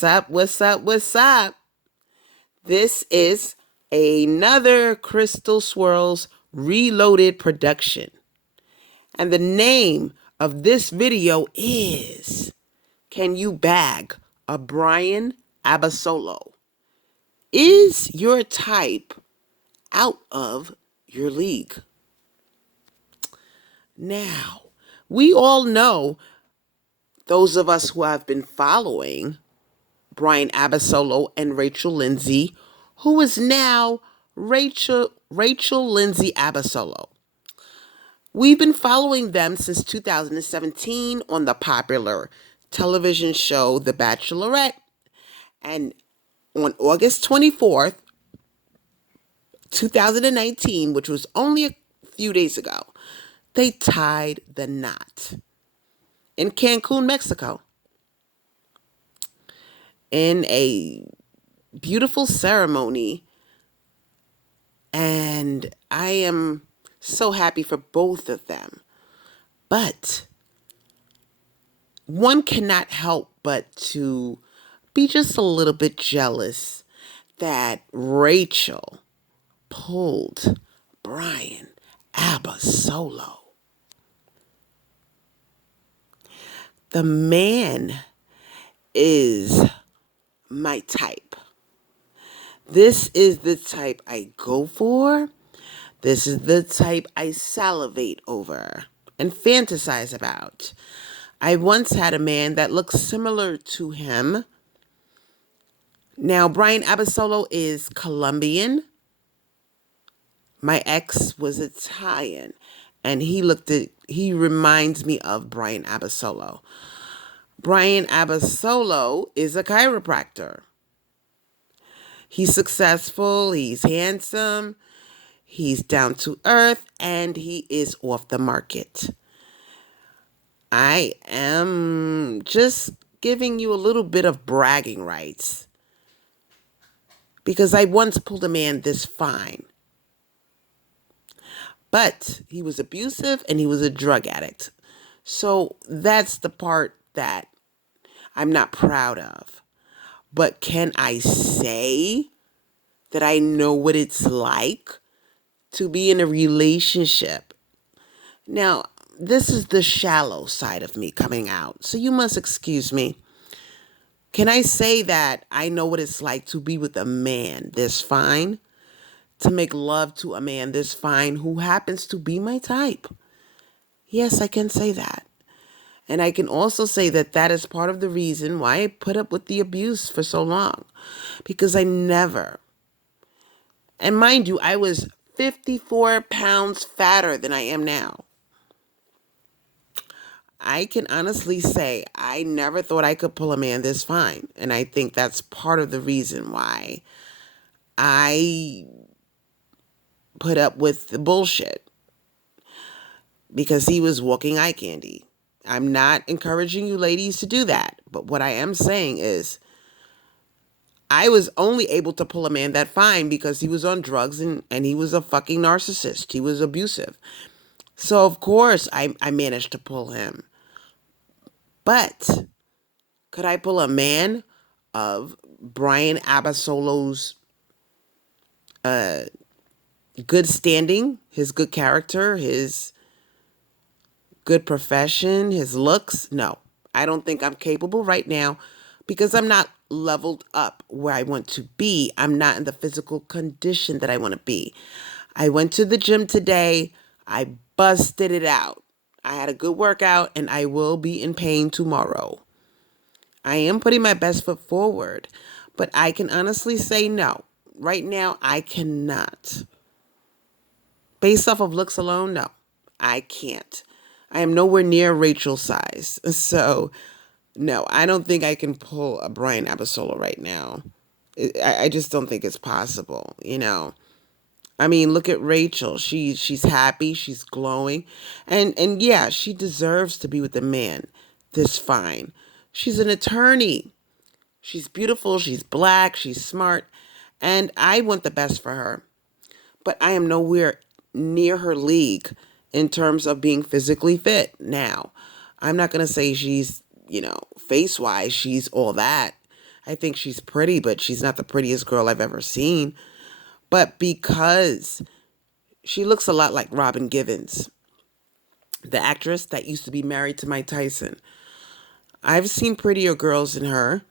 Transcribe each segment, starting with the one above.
What's up? What's up? What's up? This is another Crystal Swirls Reloaded production. And the name of this video is Can You Bag a Bryan Abasolo? Is your type out of your league? Now, we all know, those of us who have been following Bryan Abasolo and Rachel Lindsay, who is now Rachel Lindsay Abasolo. We've been following them since 2017 on the popular television show The Bachelorette. And on August 24th, 2019, which was only a few days ago, they tied the knot in Cancun, Mexico, in a beautiful ceremony. And I am so happy for both of them. But one cannot help but to be just a little bit jealous that Rachel pulled Bryan Abasolo. The man is my type. This is the type I go for. This is the type I salivate over and fantasize about. I once had a man that looked similar to him. Now, Bryan Abasolo is Colombian. My ex was Italian, and he reminds me of Bryan Abasolo. Bryan Abasolo is a chiropractor. He's successful, he's handsome, he's down to earth, and he is off the market. I am just giving you a little bit of bragging rights because I once pulled a man this fine. But he was abusive and he was a drug addict. So that's the part that I'm not proud of. But can I say that I know what it's like to be in a relationship? Now, this is the shallow side of me coming out, so you must excuse me. Can I say that I know what it's like to be with a man this fine? To make love to a man this fine who happens to be my type? Yes, I can say that. And I can also say that that is part of the reason why I put up with the abuse for so long. Because I never, and mind you, I was 54 pounds fatter than I am now. I can honestly say I never thought I could pull a man this fine. And I think that's part of the reason why I put up with the bullshit. Because he was walking eye candy. I'm not encouraging you ladies to do that. But what I am saying is I was only able to pull a man that fine because he was on drugs and he was a fucking narcissist. He was abusive. So, of course, I managed to pull him. But could I pull a man of Bryan Abasolo's good standing, his good character, his good profession, his looks? No, I don't think I'm capable right now because I'm not leveled up where I want to be. I'm not in the physical condition that I want to be. I went to the gym today. I busted it out. I had a good workout and I will be in pain tomorrow. I am putting my best foot forward, but I can honestly say no. Right now, I cannot. Based off of looks alone, no, I can't. I am nowhere near Rachel's size. So, no, I don't think I can pull a Bryan Abasolo right now. I just don't think it's possible, you know. I mean, look at Rachel. She's happy, she's glowing. And yeah, she deserves to be with a man this fine. She's an attorney. She's beautiful, she's black, she's smart, and I want the best for her. But I am nowhere near her league in terms of being physically fit. Now, I'm not going to say she's, face-wise, she's all that. I think she's pretty, but she's not the prettiest girl I've ever seen. But because she looks a lot like Robin Givens, the actress that used to be married to Mike Tyson. I've seen prettier girls than her,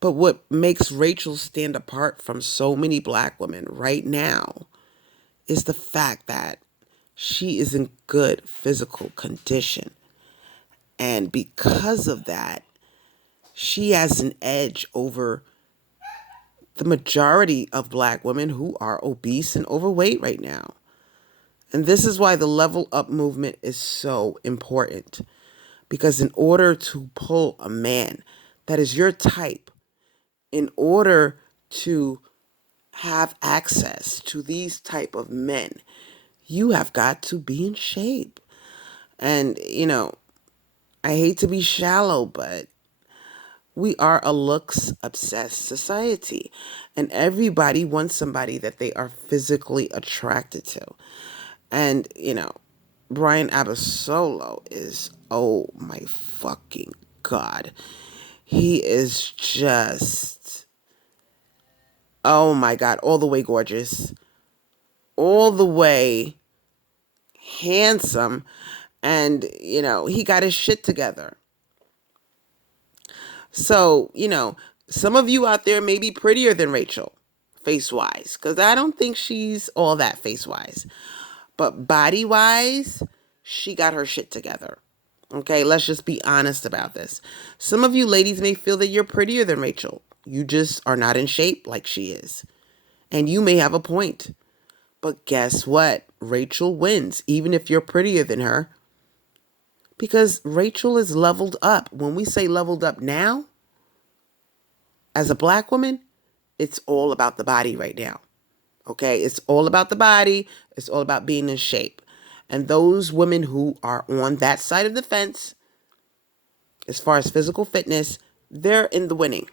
but what makes Rachel stand apart from so many black women right now is the fact that she is in good physical condition. And because of that, she has an edge over the majority of black women who are obese and overweight right now. And this is why the level up movement is so important. Because in order to pull a man that is your type, in order to have access to these type of men, you have got to be in shape. And, I hate to be shallow, but we are a looks obsessed society. And everybody wants somebody that they are physically attracted to. And, Bryan Abasolo is, oh my fucking God. He is just, oh my God, all the way gorgeous, all the way handsome. And, he got his shit together. So, some of you out there may be prettier than Rachel, face wise, because I don't think she's all that face wise. But body wise, she got her shit together. Okay, let's just be honest about this. Some of you ladies may feel that you're prettier than Rachel. You just are not in shape like she is. And you may have a point. But guess what? Rachel wins, even if you're prettier than her. Because Rachel is leveled up. When we say leveled up now, as a black woman, it's all about the body right now. Okay, it's all about the body. It's all about being in shape. And those women who are on that side of the fence, as far as physical fitness, they're in the winning.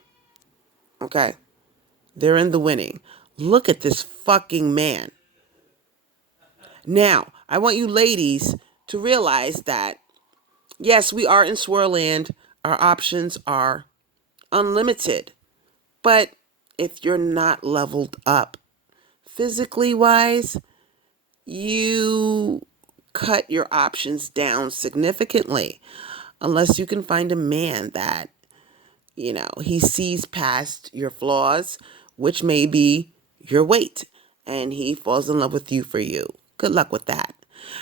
Okay, they're in the winning. Look at this fucking man. Now, I want you ladies to realize that, yes, we are in Swirland. Our options are unlimited. But if you're not leveled up physically wise, you cut your options down significantly unless you can find a man that, he sees past your flaws, which may be your weight, and he falls in love with you for you. Good luck with that.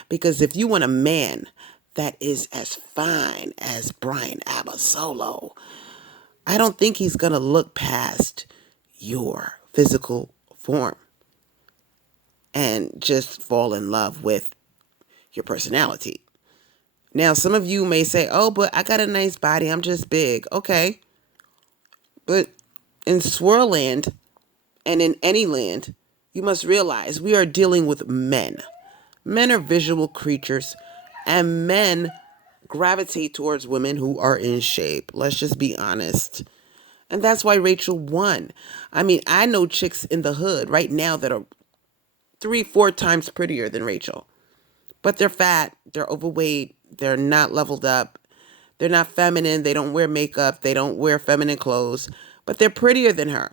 Because if you want a man that is as fine as Bryan Abasolo, I don't think he's going to look past your physical form and just fall in love with your personality. Now, some of you may say, oh, but I got a nice body. I'm just big. Okay. But in Swirland and in any land, you must realize we are dealing with men. Men are visual creatures, and men gravitate towards women who are in shape. Let's just be honest. And that's why Rachel won. I mean, I know chicks in the hood right now that are 3-4 times prettier than Rachel. But they're fat, they're overweight, they're not leveled up, they're not feminine, they don't wear makeup, they don't wear feminine clothes, but they're prettier than her.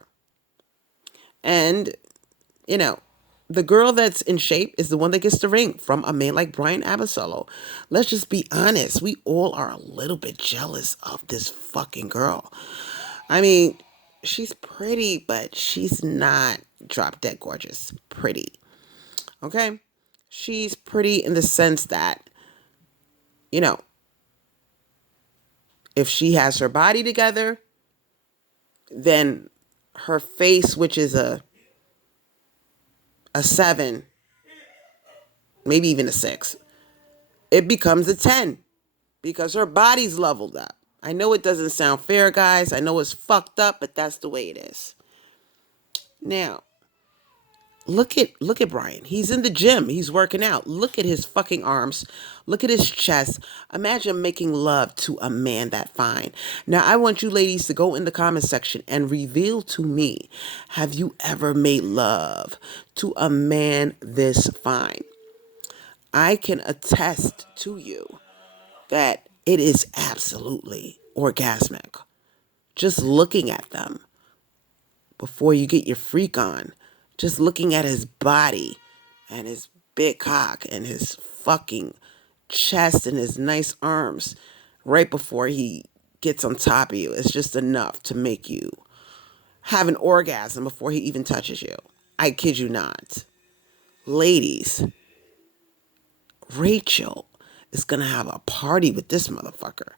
And, you know, the girl that's in shape is the one that gets the ring from a man like Bryan Abasolo. Let's just be honest. We all are a little bit jealous of this fucking girl. I mean, she's pretty, but she's not drop dead gorgeous pretty. Okay? She's pretty in the sense that, you know, if she has her body together, then her face, which is a 7, maybe even a 6, it becomes a 10 because her body's leveled up. I know it doesn't sound fair, guys. I know it's fucked up, but that's the way it is. Now, look at Bryan. He's in the gym. He's working out. Look at his fucking arms. Look at his chest. Imagine making love to a man that fine. Now, I want you ladies to go in the comment section and reveal to me, have you ever made love to a man this fine? I can attest to you that it is absolutely orgasmic. Just looking at them. before you get your freak on. Just looking at his body and his big cock and his fucking chest and his nice arms right before he gets on top of you is just enough to make you have an orgasm before he even touches you. I kid you not. Ladies, Rachel is going to have a party with this motherfucker.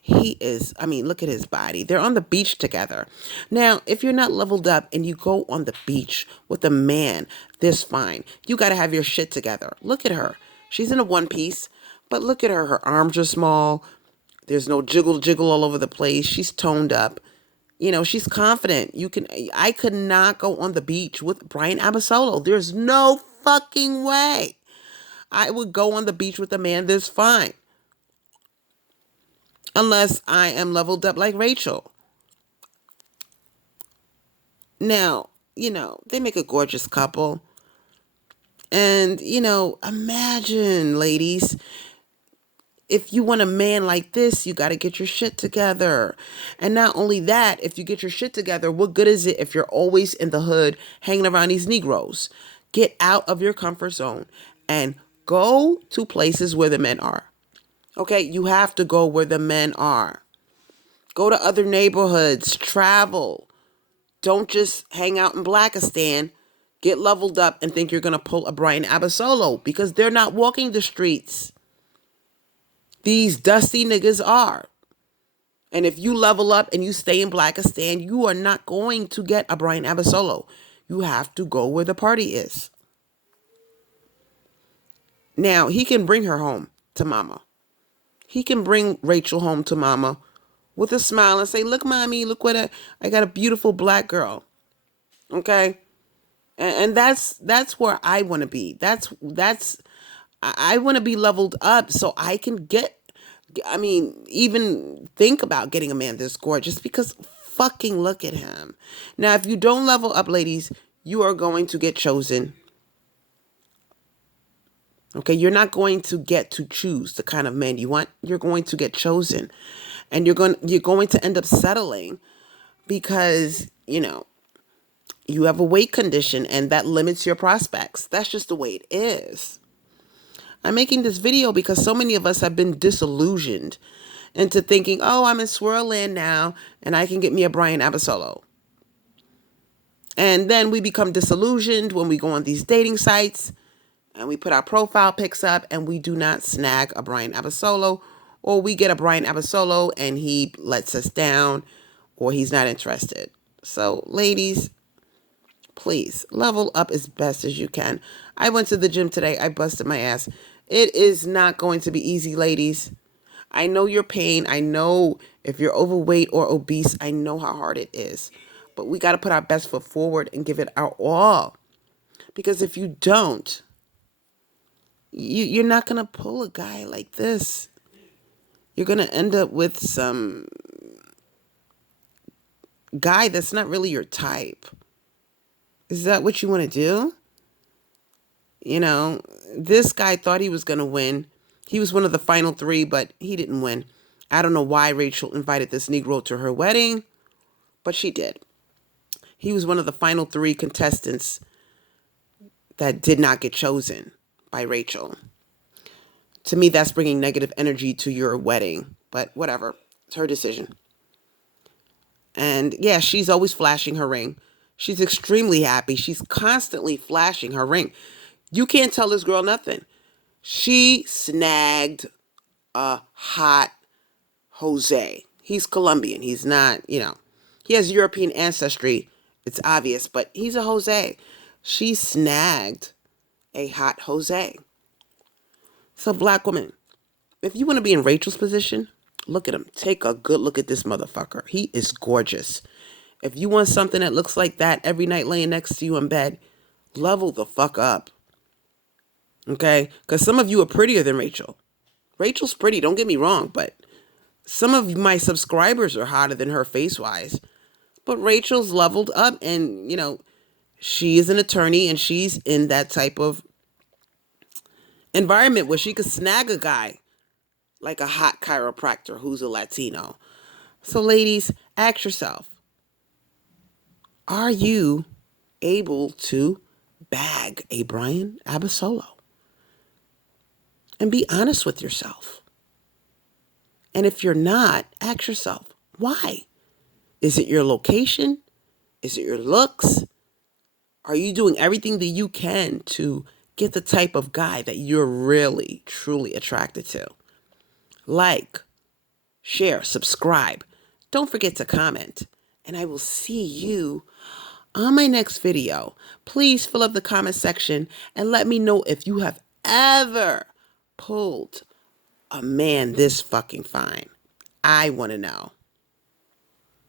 He is, I mean, look at his body. They're on the beach together. Now, if you're not leveled up and you go on the beach with a man this fine, you got to have your shit together. Look at her. She's in a one piece, but look at her. Her arms are small. There's no jiggle all over the place. She's toned up. You know, she's confident. I could not go on the beach with Bryan Abasolo. There's no fucking way. I would go on the beach with a man this fine. Unless I am leveled up like Rachel. Now, they make a gorgeous couple. And, imagine, ladies, if you want a man like this, you got to get your shit together. And not only that, if you get your shit together, what good is it if you're always in the hood hanging around these Negroes? Get out of your comfort zone and go to places where the men are. Okay, you have to go where the men are. Go to other neighborhoods, travel. Don't just hang out in Blackistan, get leveled up and think you're going to pull a Bryan Abasolo because they're not walking the streets. These dusty niggas are. And if you level up and you stay in Blackistan, you are not going to get a Bryan Abasolo. You have to go where the party is. Now, he can bring her home to mama. He can bring Rachel home to mama with a smile and say, look, mommy, look what I got a beautiful black girl. Okay? And that's where I want to be. I want to be leveled up so I can even think about getting a man this gorgeous because fucking look at him. Now, if you don't level up, ladies, you are going to get chosen. Okay, you're not going to get to choose the kind of man you want. You're going to get chosen. And you're going to end up settling because, you have a weight condition and that limits your prospects. That's just the way it is. I'm making this video because so many of us have been disillusioned into thinking, oh, I'm in swirl land now and I can get me a Bryan Abasolo. And then we become disillusioned when we go on these dating sites and we put our profile pics up and we do not snag a Bryan Abasolo, or we get a Bryan Abasolo and he lets us down or he's not interested. So ladies, please level up as best as you can. I went to the gym today. I busted my ass. It is not going to be easy, ladies. I know your pain. I know if you're overweight or obese, I know how hard it is. But we got to put our best foot forward and give it our all. Because if you don't, you're not going to pull a guy like this. You're going to end up with some guy that's not really your type. Is that what you want to do? This guy thought he was going to win. He was one of the final three, but he didn't win. I don't know why Rachel invited this Negro to her wedding, but she did. He was one of the final three contestants that did not get chosen by Rachel. To me, that's bringing negative energy to your wedding, but whatever. It's her decision. And yeah, she's always flashing her ring. She's extremely happy. She's constantly flashing her ring. You can't tell this girl nothing. She snagged a hot Jose. He's Colombian. He's not, he has European ancestry. It's obvious, but he's a Jose. She snagged a hot Jose. So black woman, if you want to be in Rachel's position, look at him. Take a good look at this motherfucker. He is gorgeous. If you want something that looks like that every night laying next to you in bed, level the fuck up. Okay? Because some of you are prettier than Rachel. Rachel's pretty, don't get me wrong, but some of my subscribers are hotter than her face-wise. But Rachel's leveled up and, she is an attorney and she's in that type of environment where she could snag a guy like a hot chiropractor who's a Latino. So ladies, ask yourself, Are you able to bag a Bryan Abasolo? And be honest with yourself. And if you're not, ask yourself, why? Is it your location? Is it your looks? Are you doing everything that you can to get the type of guy that you're really, truly attracted to? Like, share, subscribe. Don't forget to comment. And I will see you on my next video. Please fill up the comment section and let me know if you have ever pulled a man this fucking fine. I want to know.